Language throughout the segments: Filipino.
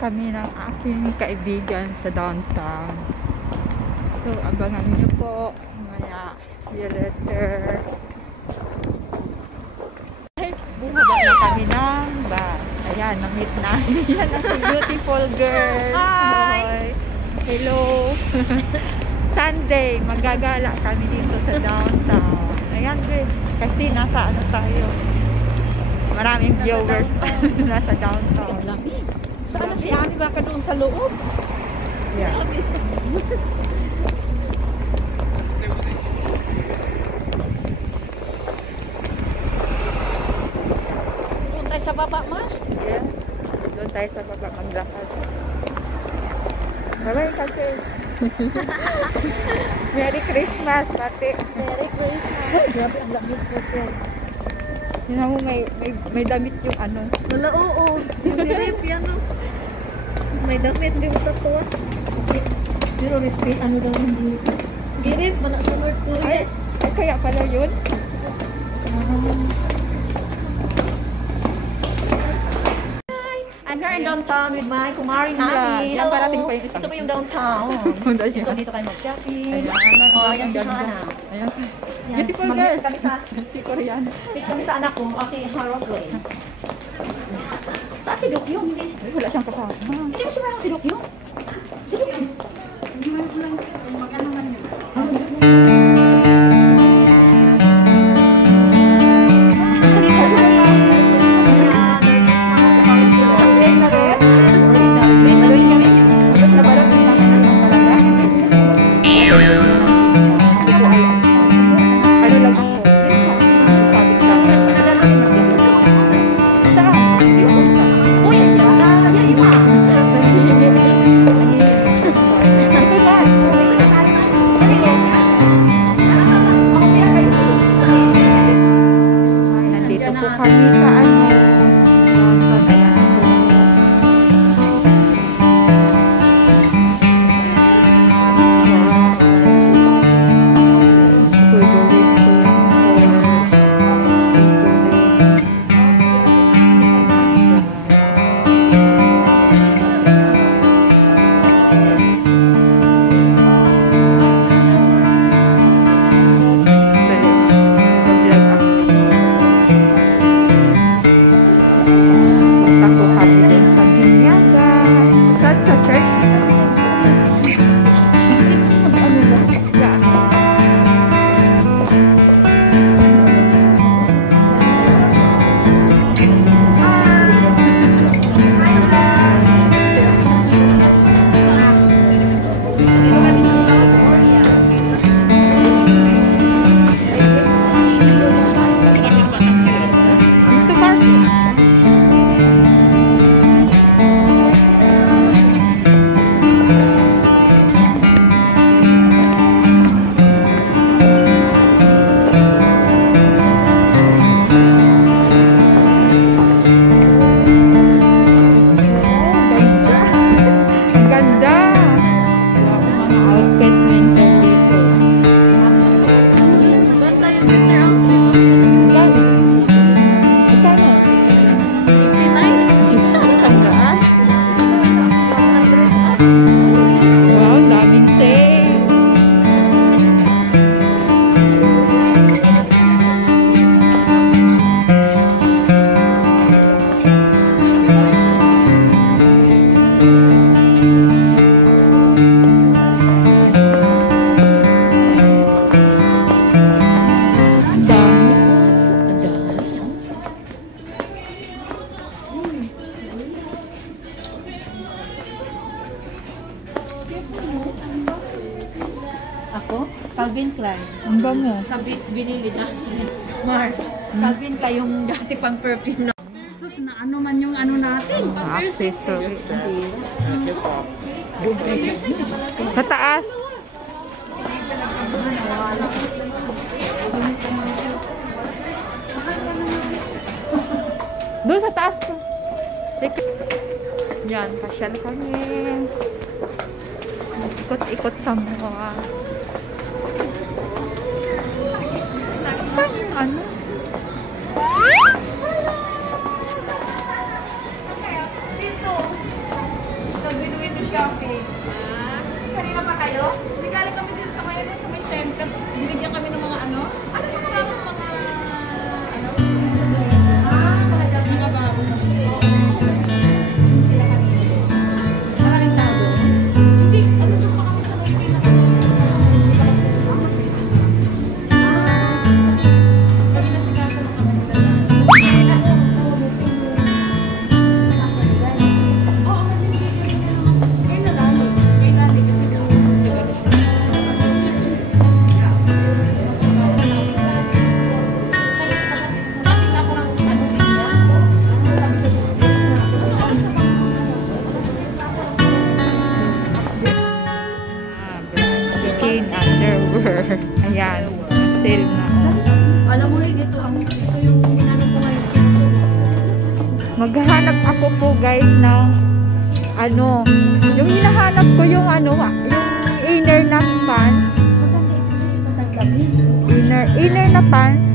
kami ng aking kaibigan sa downtown. So, abangan niyo po. Maya, see you later. Bumaba na kami ng bus. Ayan, na-meet na. Yan ang beautiful girl. Hi! Hello! Sunday, magagala kami dito sa downtown. Ayan, girl. Kasi nasa ano tayo. Maraming viewers nasa downtown. Sana si Ani baka doon sa loob? Yeah. Doon tayo sa baba, Mars? Yes. Doon tayo sa baba maglakad. Bye-bye, Kate. Merry Christmas, Kate. Merry Christmas. Ay, grabe ang lamig po. Yun mo, may damit yung ano. Wala, oo. Yung dirip, yan o. May damit, hindi mo tatuwa. Pero respect, ano daw yung dirip, mana sa North Korea. Ay, kaya pala yun? I'm here in downtown with my kumari Hani. Yan, parating pa yung isang. Ito pa yung downtown. Dito kayo mag-shopping. Ayan, Oh, yan si Hana. Ayan. Yan. Beautiful girl. Mag-meet kami sa Si Korean. meet kami sa anak ko, si Roslyn. Saan si Dokyong? Hindi. Ay, wala siyang kasama. Hindi ko sumarang si Dokyong. Si Dokyong. Hindi mo lang mag-ano man yun. Calvin Klein. Ang bango. Sa base binili na. Mars. Calvin Klein yung dati pang perfume na. Sus na ano man yung ano natin. Accessory. Sa taas. Doon sa taas po. Yan, pasyal kami. Ikot-ikot sa mga. Saan yung ano? Ayan, sale na. Alam mo rin, ito yung ginano ko ngayon. Maghahanap ako po guys ng ano, yung hinahanap ko yung ano, yung inner na pants. Inner na pants.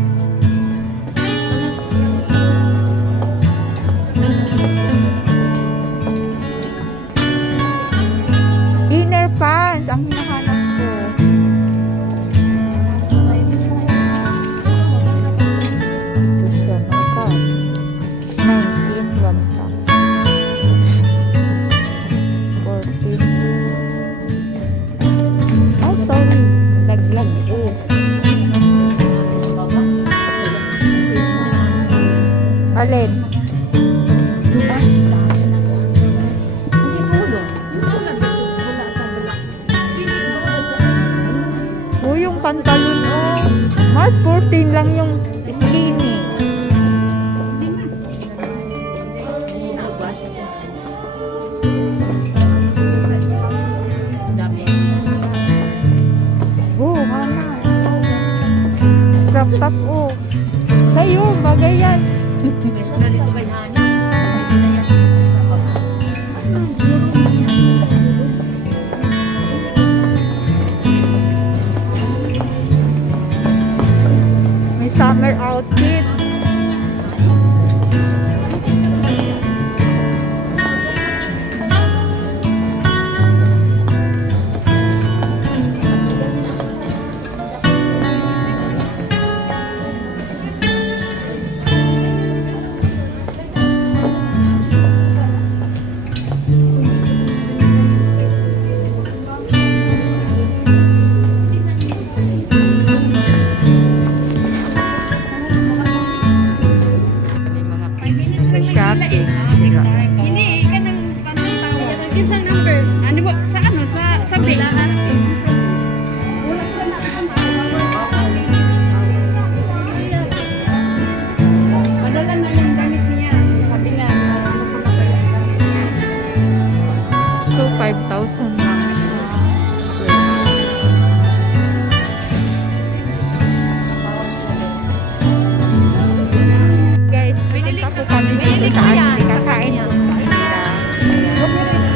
Inner pants ang hinahanap ko. Gusto mo pa. 19, 1 pa. 14. Oh, sorry. Laglag eh. Alin? Oh, yung pantalon oh. Mas 14 lang yung skinny. Oh, mana. Crop top oh. Sa'yo, bagay yan. May summer outfit. Shopping. Hindi, ka nang tawag. Kinsang number. Ano ba? Sa ano? Sa bill? Padala na yung gamit niya. Sabi na, So, 5,000 lang siya. Guys, pumunta po kami dito sa ating kakain po sa kanila.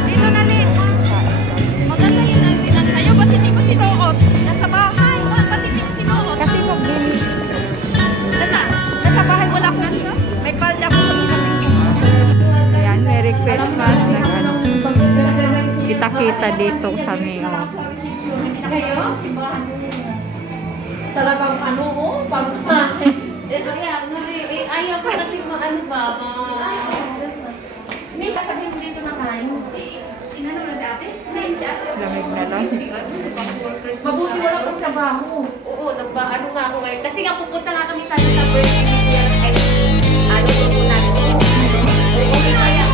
dito na rin. Maganda yun ang bilang sa'yo. Ba't hindi mo sinuot? Nasa bahay. Ba't hindi mo sinuot? Kasi magbili. Nasa bahay wala ko nasa. May palda ko sa ilang. Ayan, Merry Christmas. Nag-ano. Kita-kita dito kami. Oh. Kayo? Talagang ano oh, pagkain. Ayaw ko kasi maano ba? May sasabihin mo dito na tayo. Inano mo na dati? Si ate. Lamig na lang. Mabuti wala pang trabaho. Oo, nagba-ano nga ako ngayon. Kasi nga pupunta nga kami sana sa birthday ni Kuya. Ay, ano po natin. Okay kaya.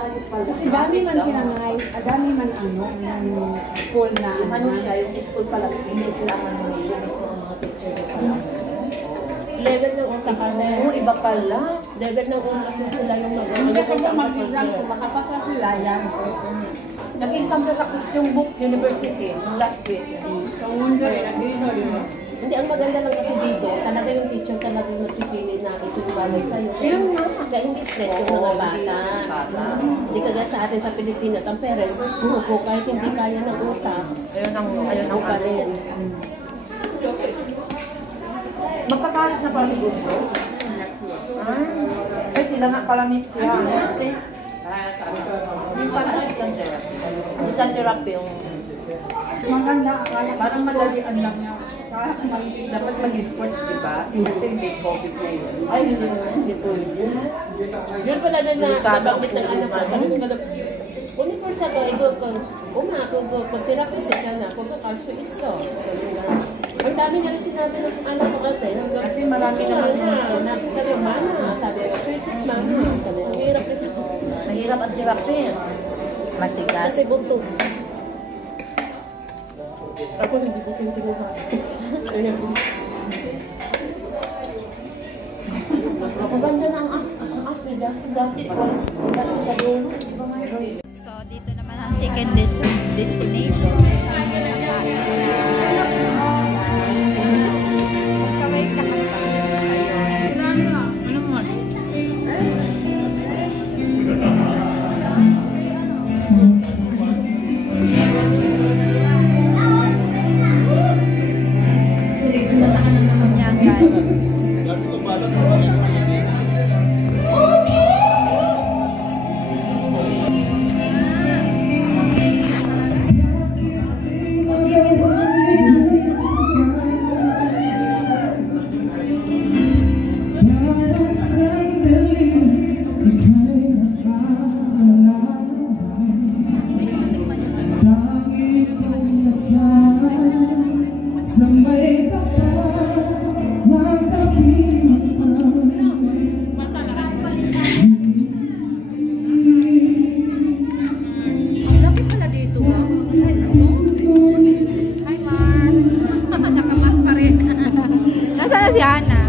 naghahanap pala. Kasi dami man sinangay, dami man ano, yung school na Ano siya, yung school pala, hindi sila ano nila, mismo ang mga teacher ko pala. Level ng utak ano, iba pala. Level ng utak na sila yung hindi ko pa mag-exam, kung makapasa sila yan. Nag-exam siya sa yung book university, yung last week. So, mundo rin, nandito rin. Hindi, ang maganda lang kasi dito, talaga yung teacher talaga yung magsipili na ito yung balay sa'yo. Kaya hindi stress yung mga bata. Hindi kagaya sa atin sa Pilipinas, ang parents, po, kahit hindi kaya ng utak, ayun ang pa rin. Magkakalas na pala gusto. Ay, sila nga pala mix siya. Yung para assistant therapy. Assistant therapy yung... Maganda, parang madalian lang niya. Dapat mag-sports, di ba? Kasi may COVID na yun. Ay, hindi po yun. Yun pala na nabanggit ng ano pa. Kung for sa to, pag-therapy siya na, kung kakalso iso. Ang dami nga rin sinabi ng ano ko ate. Kasi marami naman Sabi, mana. Sabi, versus mana. Sabi, ang hirap ito. mahirap ang therapy. Matigas. Kasi bunto. Ako hindi ko tinuha. Ang ganda na ang Afrida. Dati sa dulo. So, dito naman ang second destination. Kaway ka. Ano mo? Yan, guys. Nasaan na si Hana?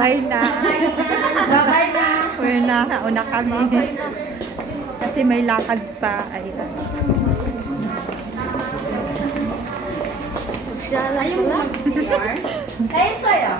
Bye na. Bye na. Uy na, nauna kami. Kasi may lakad pa. Ayan. Ayun lang. Kayo sa'yo.